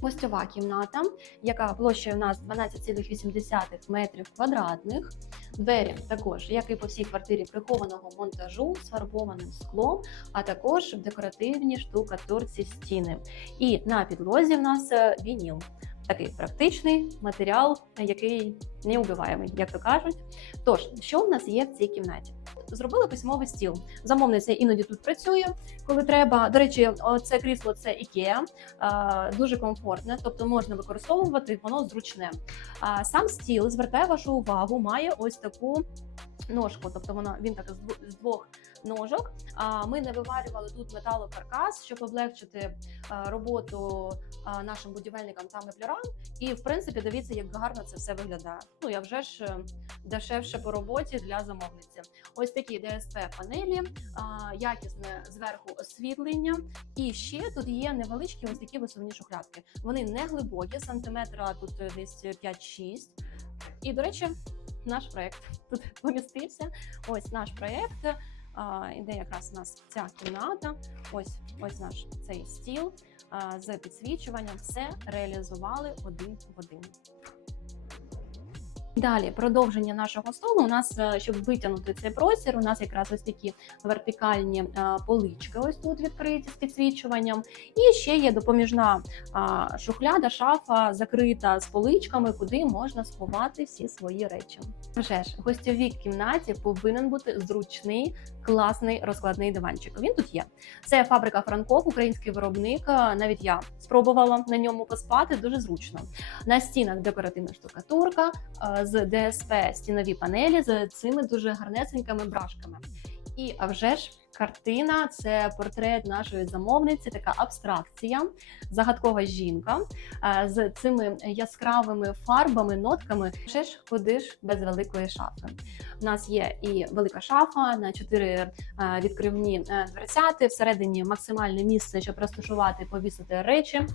гостьова кімната, яка площею у нас 12,8 метрів квадратних. Двері також, як і по всій квартирі, прихованого монтажу з фарбованим склом, а також в декоративній штукатурці стіни. І на підлозі в нас е, вініл. Такий практичний матеріал, який не убиваємий, як то кажуть. Тож, що в нас є в цій кімнаті? Зробили письмовий стіл. Замовниця іноді тут працює, коли треба. До речі, це крісло це е, дуже комфортне, тобто можна використовувати, воно зручне. Сам стіл звертає вашу увагу, має ось таку ножку, тобто вона він так з двох ножок. Ми не виварювали тут металокаркас, щоб облегчити е, роботу е, нашим будівельникам та меблярам. І в принципі, дивіться, як гарно це все виглядає. Ну я вже ж е, дешевше по роботі для замовниці. Ось такі ДСП панелі, якісне зверху освітлення. І ще тут є невеличкі ось такі висувні шухлядки. Вони не глибокі, сантиметра тут десь 5-6. І, до речі, наш проект тут помістився. Ось наш проект. Іде якраз у нас ця кімната. Ось ось наш цей стіл з підсвічуванням. Все реалізували один в один. Далі продовження нашого столу. У нас, е, щоб витягнути цей простір, у нас якраз ось такі вертикальні е, полички. Ось тут відкриті з підсвічуванням. І ще є допоміжна шухляда, шафа закрита з поличками, куди можна сховати всі свої речі. Вже ж гостьовій кімнаті повинен бути зручний, класний розкладний диванчик. Він тут є. Це фабрика Франков, український виробник. Е, Навіть я спробувала на ньому поспати. Дуже зручно. На стінах декоративна штукатурка з ДСП стінові панелі з цими дуже гарнесенькими брашками. І а вже ж картина це портрет нашої замовниці, така абстракція, загадкова жінка е, з цими яскравими фарбами, нотками. Ще ж ж без великої шафи. У нас є і велика шафа на чотири е, відкривні е, дверцяти. Всередині максимальне місце, щоб розташувати, повісити речі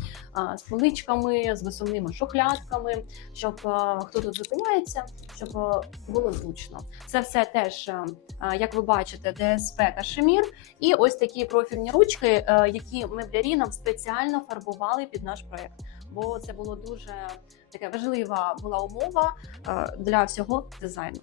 з поличками, з висувними шухлядками, щоб хто тут зупиняється, щоб було зручно. Це все теж, як ви бачите, ДСП кашемір, і ось такі профільні ручки, е, які меблярі нам спеціально фарбували під наш проект. Бо це було дуже така важлива була умова е, для всього дизайну.